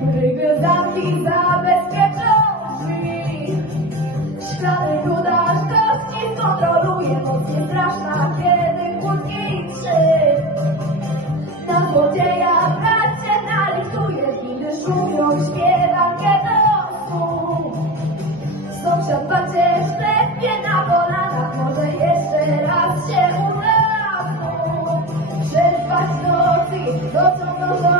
Ryby zamki zabezpieczą drzwi. Szklany kudasz kostki kontroluje, moc nie straszna, kiedy kłódki trzy. Na złodzieja brat się nalituje, kiedy szumią, śpiewa, kiedy losu. Sąsiad pacie szlepnie na kolanach, może jeszcze raz się uda umlasu. Przez was nocy, nocą do